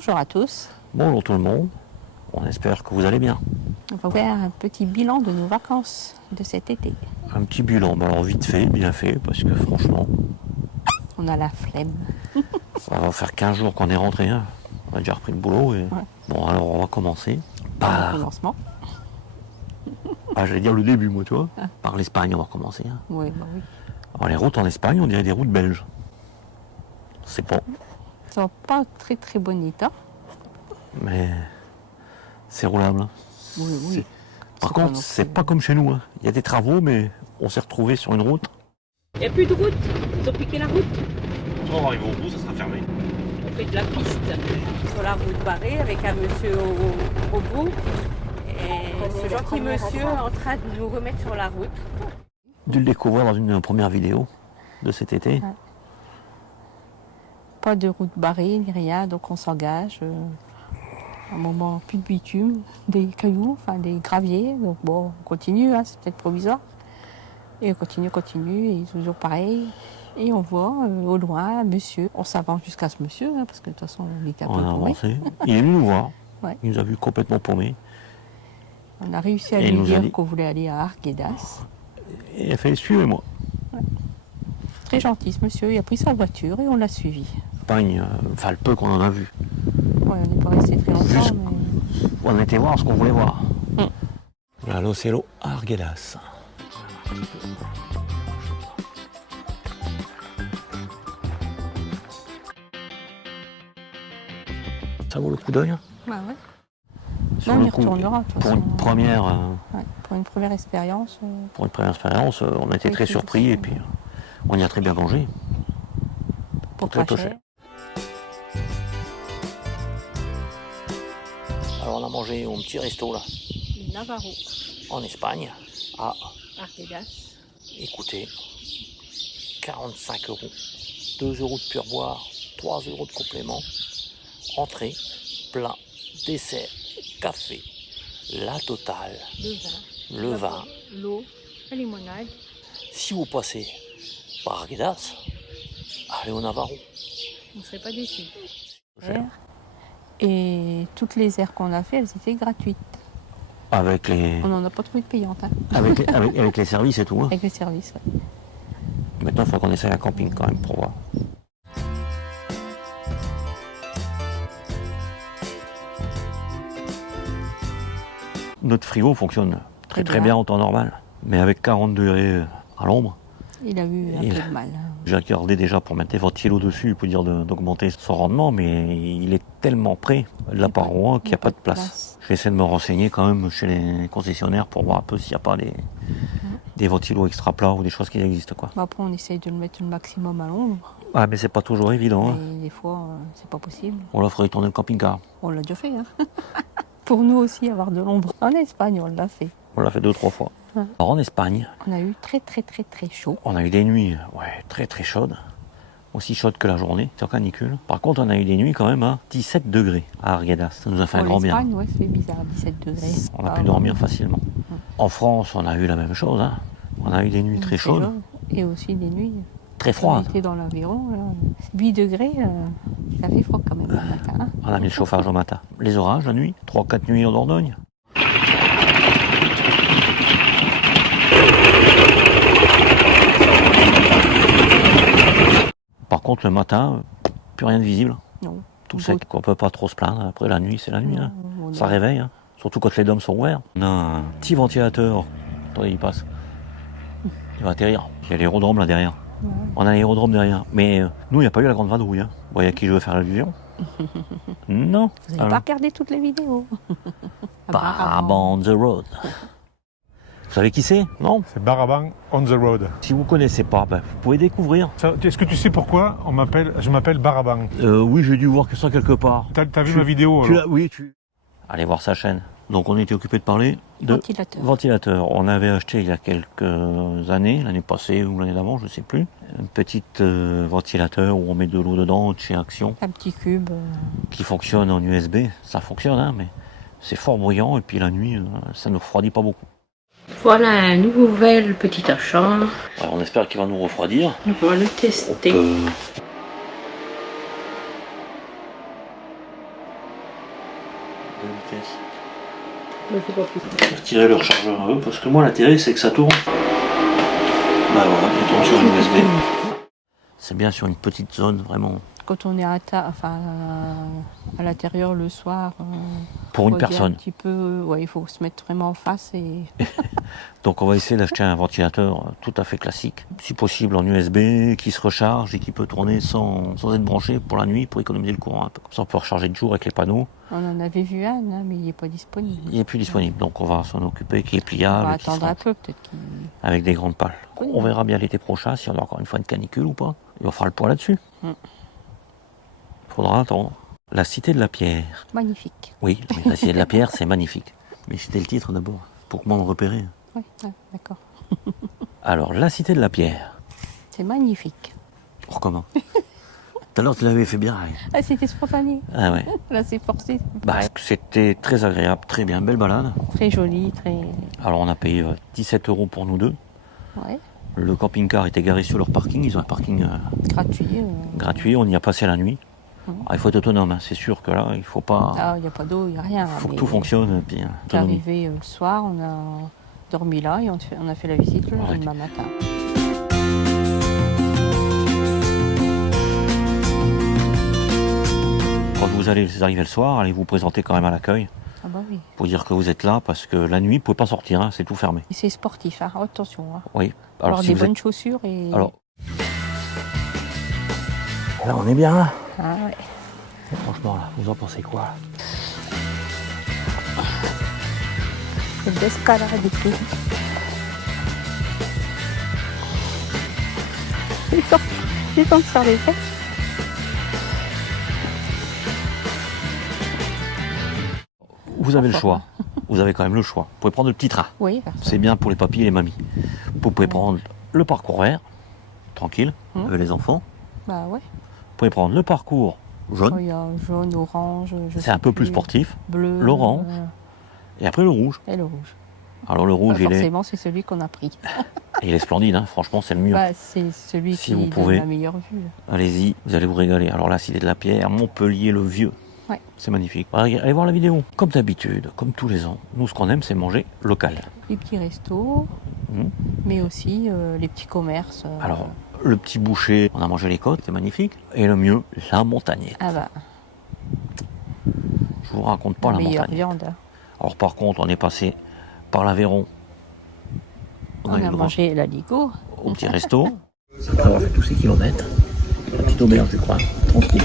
Bonjour à tous. Bonjour tout le monde, on espère que vous allez bien. On va faire un petit bilan de nos vacances de cet été. Un petit bilan, alors vite fait, bien fait, parce que franchement, On a la flemme. ça va faire 15 jours qu'on est rentré, hein. On a déjà repris le boulot. Et... Ouais. Bon, alors on va commencer Le par... commencement. j'allais dire le début, moi, tu vois. Par l'Espagne, on va recommencer. Hein. Oui, bah oui. Alors les routes en Espagne, on dirait des routes belges. C'est pas, Ça va pas très très bon état. mais c'est roulable. Hein. Oui, oui. Par C'est pas contre, non c'est plus- pas comme chez nous. Hein. Il y a des travaux, mais on s'est retrouvé sur une route. Il n'y a plus de route, ils ont piqué la route. On va arriver au bout, ça sera fermé. On fait de la piste sur la route barrée avec un monsieur au bout. Et ce gentil monsieur est en train de nous remettre sur la route. Dû le découvrir dans une première vidéo de cet été. Ouais. Pas de route barrée ni rien, donc on s'engage. Un moment, plus de bitume, des cailloux, enfin des graviers. Donc bon, on continue, hein, c'est peut-être provisoire. Et on continue, et toujours pareil. Et on voit au loin un monsieur. On s'avance jusqu'à ce monsieur, hein, parce que de toute façon, on est un On peu a paumé. avancé. Il est venu nous voir. Ouais. Il nous a vu complètement paumés. On a réussi à Et il lui nous a dire dit- qu'on voulait aller à Arguedas. Et il a fait suivez-moi. Très gentil ce monsieur, il a pris sa voiture et on l'a suivi. Espagne, enfin le peu qu'on en a vu. Ouais, on n'est pas resté très longtemps, Juste- mais On était voir ce qu'on voulait voir. La Locelo Arguedas. Ça vaut le coup d'œil. ouais. Sur Non, on le y coup, retournera. De toute pour façon. une première, Ouais, pour une première expérience. expérience, on a été Oui, très c'est surpris ça. et puis on y a très bien mangé. Pour très pas peu cher. cher. Alors on a mangé au petit resto là, Navarro, en Espagne. Ah, Arguedas. écoutez, 45 €, 2 € de pourboire, 3 € de complément, entrée, plat, dessert, café, la totale, Le vin, le vin. l'eau, la limonade. Si vous passez par Arguedas, allez au Navarro. On ne serait pas déçus. Cher. Et toutes les aires qu'on a fait, elles étaient gratuites. Avec les, On n'en a pas trouvé de payantes, hein, avec les services et tout. Hein. avec les services. Ouais. Maintenant, il faut qu'on essaye un camping quand même pour voir. Notre frigo fonctionne très Très bien en temps normal, mais avec 40 degrés à l'ombre, Il a eu un Il- peu de mal. j'ai regardé déjà pour mettre des ventilos dessus pour dire d'augmenter son rendement, mais il est tellement près de la paroi qu'il n'y a pas de place. J'essaie de me renseigner quand même chez les concessionnaires pour voir un peu s'il n'y a pas des ventilos extra plats ou des choses qui existent, quoi. Bah, après, on essaye de le mettre le maximum à l'ombre. Ah, mais c'est pas toujours évident. Hein. Mais des fois, c'est pas possible. On leur ferait tourner le camping-car. On l'a déjà fait. Hein. Pour nous aussi, avoir de l'ombre. En Espagne, on l'a fait. On l'a fait 2-3 fois. Ouais. Alors en Espagne, On a eu très chaud. on a eu des nuits très chaudes, aussi chaudes que la journée, c'est en canicule. Par contre, on a eu des nuits quand même à 17 degrés à Arguedas. Ça nous a fait un Pour grand bien. l'Espagne, ouais, c'est bizarre, 17 degrés. On a Ah, pu dormir facilement. En France, on a eu la même chose. Hein. On a eu des nuits très chaudes, Et aussi des nuits. très On froides. était dans l'aviron, 8 degrés, ça fait froid quand même le matin. Hein. On a mis le chauffage au matin. Les orages la nuit, 3-4 nuits en Dordogne. Par contre, le matin, plus rien de visible. Non. Tout sec, qu'on peut pas trop se plaindre. Après, la nuit, c'est la nuit. Hein. On Ça a- réveille, hein. Surtout quand les dômes sont ouverts. On a un petit ventilateur. Attendez, il passe. Il va atterrir. Il y a l'aérodrome là derrière. Ouais. On a l'aérodrome derrière. Mais nous, il n'y a pas eu la grande vadrouille. Hein. Vous voyez à qui je veux faire allusion? Non. Vous n'avez pas regardé toutes les vidéos. Baraban on the road. Vous savez qui c'est? Non? C'est Baraban on the road. Si vous connaissez pas, ben, vous pouvez découvrir. Est-ce que tu sais pourquoi je m'appelle Baraban? Oui, j'ai dû voir que ça quelque part. T'as vu Tu- ma vidéo alors? Oui, tu. Allez voir sa chaîne. Donc on était occupé de parler de Ventilateur. ventilateur. On avait acheté il y a quelques années, l'année passée ou l'année d'avant, je ne sais plus, un petit ventilateur où on met de l'eau dedans de chez Action, Un petit cube. qui fonctionne en USB. Ça fonctionne, hein, mais c'est fort bruyant et puis la nuit, ça ne refroidit pas beaucoup. Voilà un nouvel petit achat. Ouais, on espère qu'il va nous refroidir. On va le tester. Retirer le rechargeur à eux, parce que moi l'intérêt c'est que ça tourne. Bah voilà, il tourne sur une USB. C'est bien sur une petite zone vraiment. Quand on est à l'intérieur le soir, Pour une regarde personne. un petit peu, ouais, il faut se mettre vraiment en face et Donc on va essayer d'acheter un ventilateur tout à fait classique, si possible en USB, qui se recharge et qui peut tourner sans être branché pour la nuit, pour économiser le courant un peu. Comme ça on peut recharger de jour avec les panneaux. on en avait vu un, hein, mais il n'est pas disponible. Il n'est plus disponible, donc on va s'en occuper, qui est On pliable, va qui attendre sera un peu, peut-être qu'il... avec des grandes pales. Oui. On verra bien l'été prochain si on a encore une fois une canicule ou pas. Et on fera le point là-dessus. Faudra attendre. La Cité de la Pierre. Magnifique. Oui, mais la Cité de la Pierre, c'est magnifique. Mais c'était le titre d'abord, pour que moi me repérer. Oui, ouais, d'accord. Alors, la Cité de la Pierre. C'est magnifique. Oh, comment Tout à l'heure, tu l'avais fait bien. Hein. Ah, c'était spontané. Ah ouais. Là, c'est forcé. Bah, c'était très agréable, très bien, belle balade. Très joli, très... Alors, on a payé 17 € pour nous deux. Ouais, Le camping-car était garé sur leur parking. Ils ont un parking gratuit. gratuit. On y a passé la nuit. Alors, il faut être autonome, hein. C'est sûr que là, il faut pas... Ah, il n'y a pas d'eau, il n'y a rien. Il faut que mais tout fonctionne. Puis, On est autonomie. arrivé le soir, on a dormi là et on a fait la visite le Ouais. lendemain matin. Quand vous allez arriver le soir, allez vous présenter quand même à l'accueil Ah bah oui. pour dire que vous êtes là parce que la nuit, vous ne pouvez pas sortir, hein, c'est tout fermé. Et c'est sportif, hein. Attention. Hein. Oui. Alors, si des vous bonnes êtes... chaussures et... Alors, là, on est bien là. Ah ouais. Franchement, là, vous en pensez quoi? C'est de l'escalade et tout. J'ai temps de faire les fesses. Vous avez le choix. Vous avez quand même le choix. Vous pouvez prendre le petit train. Oui, C'est bien pour les papis et les mamies. Vous pouvez prendre le parcours vert, tranquille, avec les enfants. bah ouais. Vous pouvez prendre le parcours Oh, jaune, il y a jaune, orange, je c'est sais un peu plus plus, sportif, bleu, l'orange. Et après le rouge. et le rouge. Alors le rouge, Bah, il est, forcément, c'est celui qu'on a pris. il est splendide, hein. Franchement, c'est le mieux. Bah, c'est celui Si qui vous donne pouvez. la meilleure vue. Allez-y, vous allez vous régaler. Alors là, Cité de la Pierre, Montpellier le Vieux. Ouais. C'est magnifique. Allez voir la vidéo. Comme d'habitude, comme tous les ans, nous, ce qu'on aime, c'est manger local. Les petits restos, Mhm. mais aussi les petits commerces. Alors, le petit boucher, on a mangé les côtes, c'est magnifique. Et le mieux, la montagnette. Ah bah, Je vous raconte pas la meilleure montagnette. viande. Hein. Alors par contre, on est passé par l'Aveyron. On eu a le droit mangé l'aligot. au petit resto. Après avoir fait tous ces kilomètres, la petite auberge du coin, tranquille.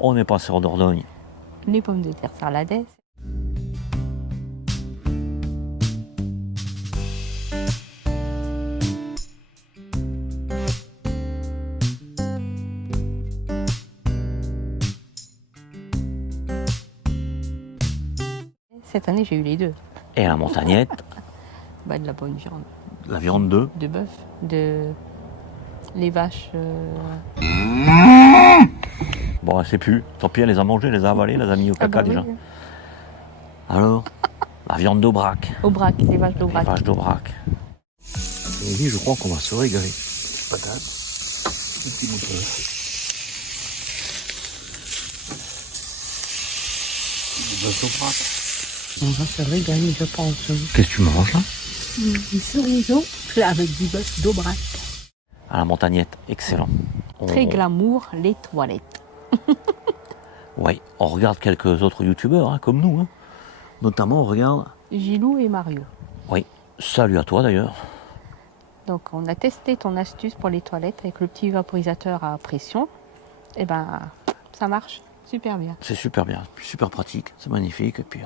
On est passé en Dordogne. Les pommes de terre salades. Cette année, j'ai eu les deux. Et à la montagnette, Bah, de la bonne viande. la viande de... De bœuf, de les vaches. Bon, elle sait plus. Tant pis, elle les a mangées, elle les a avalées, elle les a mis au Ah caca bah déjà. oui. Alors, la viande d'Aubrac. Aubrac, les vaches Les d'Aubrac. vaches d'Aubrac. Oui, je crois qu'on va se régaler. Petite patate, un petit bout de bœuf. Du bœuf d'Aubrac. On va se régaler, je pense. Qu'est-ce que tu manges là? Du chorizo avec du bœuf d'Aubrac. À la montagnette, excellent. Très glamour, les toilettes. Oui, on regarde quelques autres youtubeurs, hein, comme nous. Hein. Notamment, on regarde... Gilou et Mario. Oui, salut à toi d'ailleurs. Donc on a testé ton astuce pour les toilettes avec le petit vaporisateur à pression. Et ben ça marche super bien. C'est super bien, super pratique, c'est magnifique. Et puis,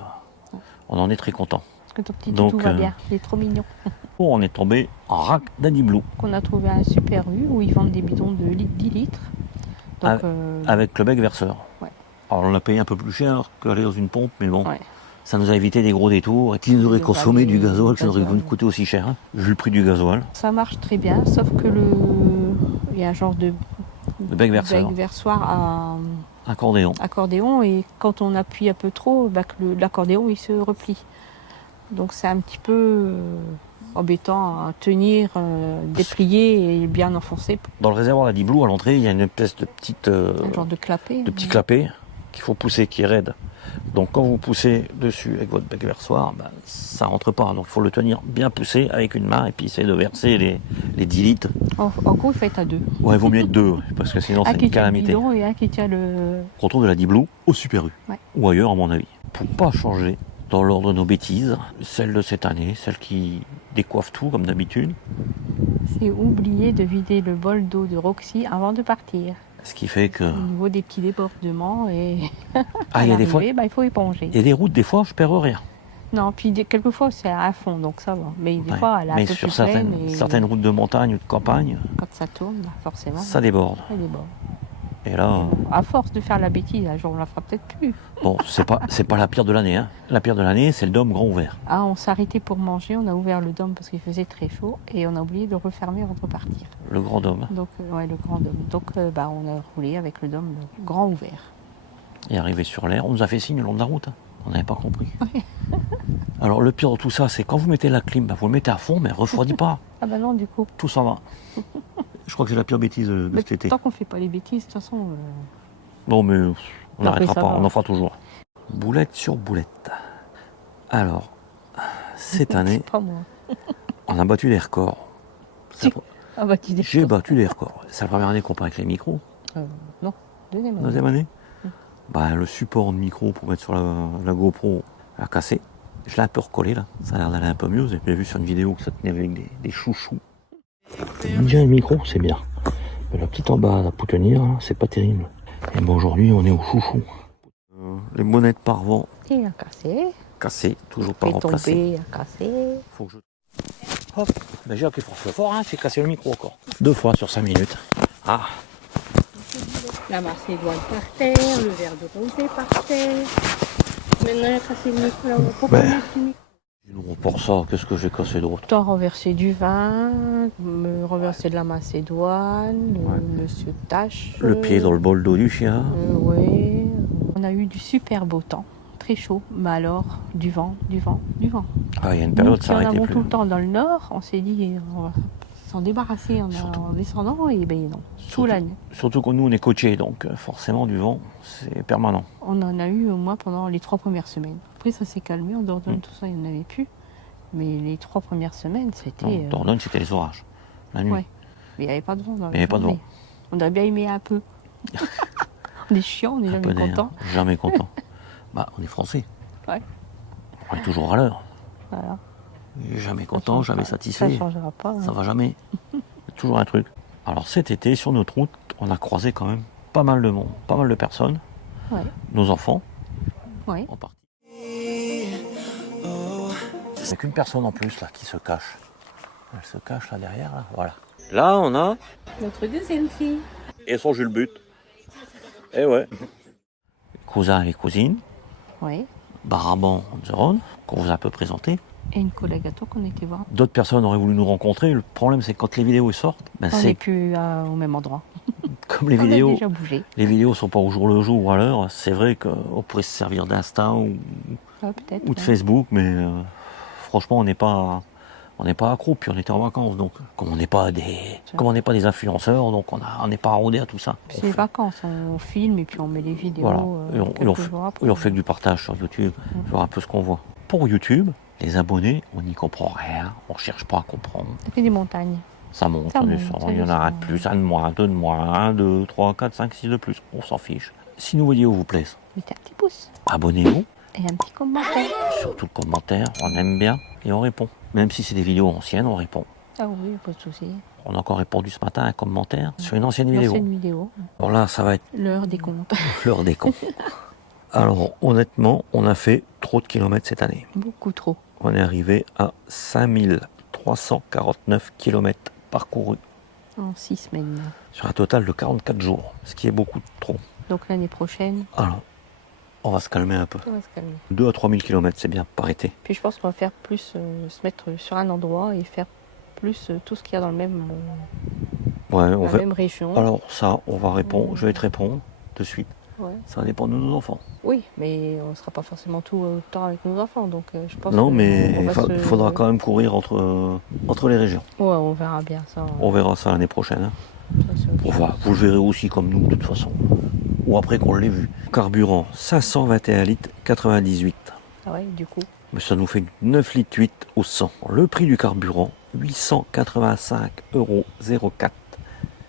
on en est très content. Parce que ton petit Donc, toutou va bien, il est trop mignon. On est tombé en rack d'Annie Blue. On a trouvé un super U où ils vendent des bidons de 10 litres. Donc, Avec le bec verseur. Ouais. Alors on a payé un peu plus cher qu'aller dans une pompe, mais bon, ouais. ça nous a évité des gros détours et qui nous aurait Le consommé du gasoil, gasoil qui nous aurait gasoil. coûté aussi cher, hein, vu le prix du gasoil. Ça marche très bien, sauf que il y a un genre de Le bec verseur, versoir à accordéon. accordéon et quand on appuie un peu trop, bah, que l'accordéon il se replie. Donc c'est un petit peu embêtant à tenir, déplié et bien enfoncé. Dans le réservoir à Diblou, à l'entrée, il y a une espèce de Un genre de clapet. petit clapet qu'il faut pousser, qui est raide. Donc quand vous poussez dessus avec votre bec versoir, ça rentre pas. Donc il faut le tenir bien poussé avec une main et puis essayer de verser les 10 litres. En gros, il faut être à deux. Ouais, il vaut mieux être deux, parce que sinon c'est Un qui une tient le calamité. bidon et un qui tient le... On retrouve de la Diblou au Super U, Ouais. ou ailleurs à mon avis. Pour pas changer dans l'ordre de nos bêtises, celle de cette année, celle qui décoiffe tout comme d'habitude, C'est oublier de vider le bol d'eau de Roxy avant de partir. ce qui fait que... Au niveau des petits débordements et Ah, il y a des fois, il faut éponger. il y a des routes, des fois, je perds rien. Non, puis quelquefois c'est à fond, donc ça va. Mais des Ouais. fois, elle est Mais un peu sur plus pleine certaines routes de montagne ou de campagne, quand ça tourne, forcément, ça déborde. elle déborde. Et là, À force de faire la bêtise, un jour on la fera peut-être plus. bon, c'est pas la pire de l'année. Hein. La pire de l'année, c'est le dôme grand ouvert. Ah, on s'est arrêté pour manger, on a ouvert le dôme parce qu'il faisait très chaud et on a oublié de le refermer avant de repartir. Le grand dôme. Donc, ouais, le grand dôme. Donc, on a roulé avec le dôme grand ouvert. Et arrivé sur l'air, on nous a fait signe le long de la route. Hein. On n'avait pas compris. Alors le pire de tout ça, c'est quand vous mettez la clim, vous le mettez à fond, mais elle refroidit pas. Ah bah non, du coup. Tout s'en va. Je crois que c'est la pire bêtise de Mais cet été. tant qu'on fait pas les bêtises, de toute façon... Bon, mais on Après, n'arrêtera ça pas, va. on en fera toujours. Boulette sur boulette. Alors, cette année, c'est pas moi. on a battu les records. Ah bah tu dis... J'ai battu les records. C'est la première année qu'on part avec les micros. Non, deuxième année. Deuxième année le support de micro pour mettre sur la GoPro a cassé. Je l'ai un peu recollé là. Ça a l'air d'aller un peu mieux. Vous avez vu sur une vidéo que ça tenait avec des chouchous. Déjà le micro, c'est bien. Mais la petite en bas, la poutonnière, là, c'est pas terrible. Et bon, aujourd'hui, on est au chouchou. Les bonnettes par vent Et à casser. cassées, toujours pas Et remplacées. tomber, à casser. Faut que je... Hop, j'ai appuyé fort, hein, c'est cassé le micro encore. 2 fois sur 5 minutes. Ah, La macédoine par terre, le verre de rosé par terre. Maintenant, il a cassé le micro, là, on va pas Ouais. mettre le micro. pour ça, qu'est-ce que j'ai cassé d'autre? Tant renverser du vin, me renverser de la macédoine, Ouais. monsieur Tache. Le pied dans le bol d'eau du chien. Oui. On a eu du super beau temps, très chaud, mais alors du vent, du vent, du vent. Ah, il y a une Nous période, qui ça en n'arrêtait avons plus. tout le temps dans le nord, on s'est dit on va s'en débarrasser Surtout. en descendant, et ben non. Sous la nuit. Surtout que nous, on est coachés, donc forcément, du vent, c'est permanent. On en a eu au moins pendant les 3 premières semaines. Après, ça s'est calmé, en Dordogne, tout ça, il n'y en avait plus. Mais les 3 premières semaines, c'était... Non, Dordogne, c'était les orages. La nuit. ouais. Mais il n'y avait pas de vent dans Il y avait pas de journée. On aurait bien aimé un peu. On est chiant, on est Un peu jamais d'air. content. Jamais content. On est français. Ouais. On est toujours à l'heure. Voilà. Jamais Ça content, change jamais pas. satisfait. Ça ne changera pas. hein. Ça va jamais. Il y a toujours un truc. Alors cet été, sur notre route, on a croisé quand même pas mal de monde, pas mal de personnes. Ouais. Nos enfants, Ouais. en partie. Il n'y a qu'une personne en plus là qui se cache. Elle se cache là derrière, là. Voilà. Là, on a... Notre deuxième fille. Et son Jules But. Eh ouais. Les cousins et les cousines, Oui. Baraban on the Rhône, qu'on vous a un peu présenté. Et une collègue à toi qu'on était voir. D'autres personnes auraient voulu nous rencontrer. Le problème, c'est que quand les vidéos sortent, On n'est c'est plus au même endroit. comme les On a vidéos. déjà bougé. Les vidéos sont pas au jour le jour ou à l'heure. C'est vrai qu'on pourrait se servir d'Insta ou Peut-être. de Facebook, mais franchement, on n'est pas accro. Puis on était en vacances, donc comme on n'est pas des influenceurs, donc on n'est pas rodé à tout ça. C'est les vacances, on filme et puis on met les vidéos. Voilà. Et on quelques jours après. Et on fait que du partage sur YouTube, voir un peu ce qu'on voit. Pour YouTube, les abonnés, on n'y comprend rien, on cherche pas à comprendre. Ça fait des montagnes. Ça monte, Ça on monte, descend, ça il y en a un de descend. plus, un de moins, deux de moins, 1, 2, 3, 4, 5, 6 de plus, on s'en fiche. Si nos vidéos vous plaisent, Mettez un petit pouce abonnez-vous, et un petit commentaire. surtout le commentaire, on aime bien et on répond. Même si c'est des vidéos anciennes, on répond. Ah oui, pas de souci. On a encore répondu ce matin à un commentaire sur une ancienne vidéo. L'ancienne vidéo. Alors là, ça va être L'heure des comptes. l'heure des cons. Alors honnêtement, on a fait trop de kilomètres cette année. Beaucoup trop. On est arrivé à 5349 kilomètres parcourus En 6 semaines. sur un total de 44 jours, ce qui est beaucoup trop. Donc l'année prochaine, Alors, on va se calmer un peu. ça va se calmer. 2 à 3000 km, c'est bien, par été. Puis je pense qu'on va faire plus, se mettre sur un endroit et faire plus tout ce qu'il y a dans le même, Ouais, la même région. Alors ça, on va répondre. Je vais te répondre de suite. Ouais. Ça dépend de nos enfants. Oui, mais on ne sera pas forcément tout le temps avec nos enfants, donc je pense Non, que mais on il va se- faudra quand même courir entre les régions. Ouais, on verra bien ça. On verra ça l'année prochaine. Hein. Ça, c'est autre Enfin, chose. vous le verrez aussi comme nous, de toute façon. Ou après qu'on l'ait vu. Carburant, 521 litres 98. Ah ouais, du coup. Mais ça nous fait 9 litres 8 au 100. Le prix du carburant, 885,04 €.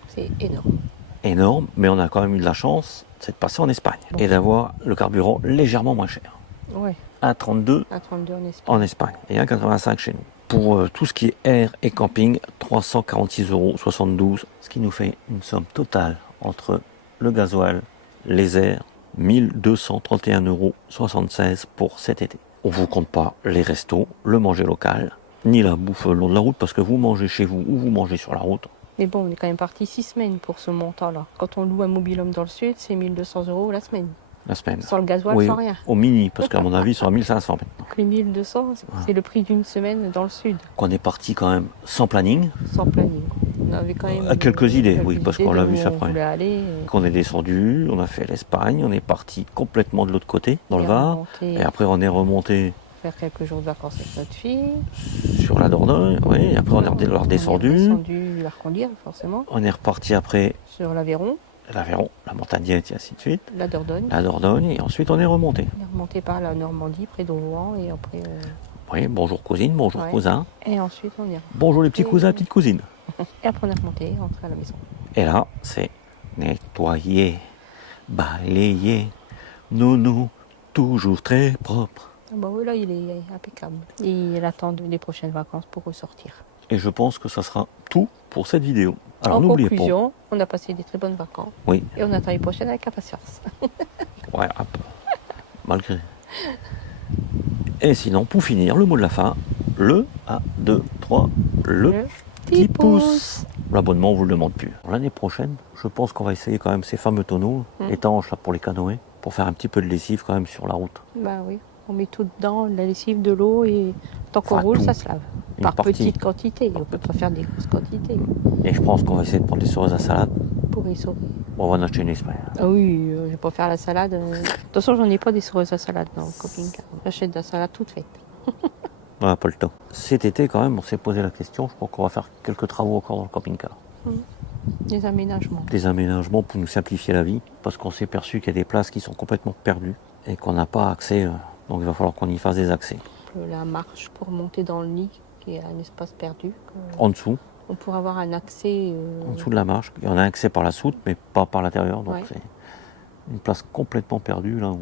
C'est énorme. Énorme, mais on a quand même eu de la chance, c'est de passer en Espagne. Bon. Et d'avoir le carburant légèrement moins cher. Ouais, 1,32 à 32 en Espagne. en Espagne et 1,85 chez nous. Pour tout ce qui est air et camping, 346,72 €, ce qui nous fait une somme totale entre le gasoil, les airs, 1231,76 € pour cet été. On ne vous compte pas les restos, le manger local, ni la bouffe le long de la route, parce que vous mangez chez vous ou vous mangez sur la route. Mais bon, on est quand même parti 6 semaines pour ce montant-là. Quand on loue un mobil-home dans le sud, c'est 1200 € la semaine. La semaine. Sans le gasoil, Oui, sans rien. au mini, parce qu'à mon avis, ils sont à 1500 maintenant. Donc les 1200, c'est le prix d'une semaine dans le sud, On est parti quand même sans planning, sans planning. On avait quand même quelques idées, oui, quelques parce idées qu'on l'a de vu où ça on après. voulait aller. On est descendu, on a fait l'Espagne, on est parti complètement de l'autre côté, dans le et Var. remonter, Et après, on est remonté faire quelques jours de vacances avec notre fille. sur la Dordogne, oui. Et après, on est On est redescendu. redescendu l'Arcondir, forcément, On est reparti après sur l'Aveyron, l'Aveyron, la Montagnette et ainsi de suite. la Dordogne. La Dordogne, et ensuite, on est remonté. On est remonté par la Normandie, près de Rouen, et après... Oui, bonjour cousine, bonjour Ouais. cousin. Et ensuite, on est... Bonjour les petits Et- cousins, petites cousines. Et après, on est remonté, rentré à la maison. Et là, c'est nettoyer, balayer, nounou, toujours très propre. Ah bah oui, là, il est impeccable. Et il attend les prochaines vacances pour ressortir. Et je pense que ça sera tout pour cette vidéo. Alors En n'oubliez conclusion, on a passé des très bonnes vacances. pas. Oui, Et on attend les prochaines avec impatience. ouais, hop. Malgré. Et sinon, pour finir, le mot de la fin, le 1, 2, 3, le petit pouce. L'abonnement, on vous le demande plus. L'année prochaine, je pense qu'on va essayer quand même ces fameux tonneaux étanches là, pour les canoës, pour faire un petit peu de lessive quand même sur la route. Bah oui, on met tout dedans, la lessive, de l'eau, et tant qu'on Enfin, roule, tout. ça se lave. Une Par partie. petite quantité, on peut pas faire des grosses quantités Et je pense qu'on va essayer de prendre des cerises à salade. pour essorer. Bon, on va en acheter une espèce. Ah oui, je vais pas faire la salade. De toute façon, j'en ai pas des cereuses à salade dans le camping-car. J'achète de la salade toute faite. On n'a pas le temps. Cet été, quand même, on s'est posé la question. Je crois qu'on va faire quelques travaux encore dans le camping-car. Des aménagements. Des aménagements pour nous simplifier la vie, parce qu'on s'est perçu qu'il y a des places qui sont complètement perdues et qu'on n'a pas accès. Donc il va falloir qu'on y fasse des accès. La marche pour monter dans le nid, qui est un espace perdu. En dessous, On pourrait avoir un accès. en dessous de la marche, il y en a un accès par la soute, mais pas par l'intérieur. Donc Ouais. c'est une place complètement perdue, là où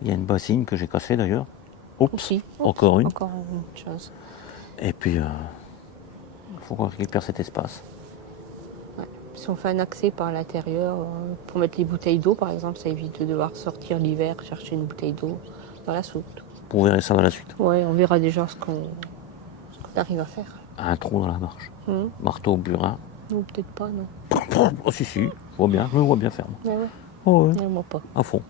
il y a une bassine que j'ai cassée d'ailleurs. Oups, Aussi. encore une. Encore une chose. Et puis, il faut qu'on récupère cet espace. Si on fait un accès par l'intérieur, pour mettre les bouteilles d'eau, par exemple, ça évite de devoir sortir l'hiver, chercher une bouteille d'eau dans la soute. Vous verrez ça dans la suite. Ouais, on verra déjà ce qu'on arrive à faire. Un trou dans la marche. Hum. Marteau, burin. Ou peut-être pas, non. Oh si, si, je vois bien, je me vois bien faire. Moi. Ah ouais, Oh ouais, non, moi pas. à fond.